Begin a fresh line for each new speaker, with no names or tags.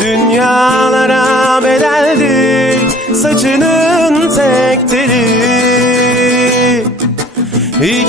Dünyalara bedeldir Saçının tek teli İki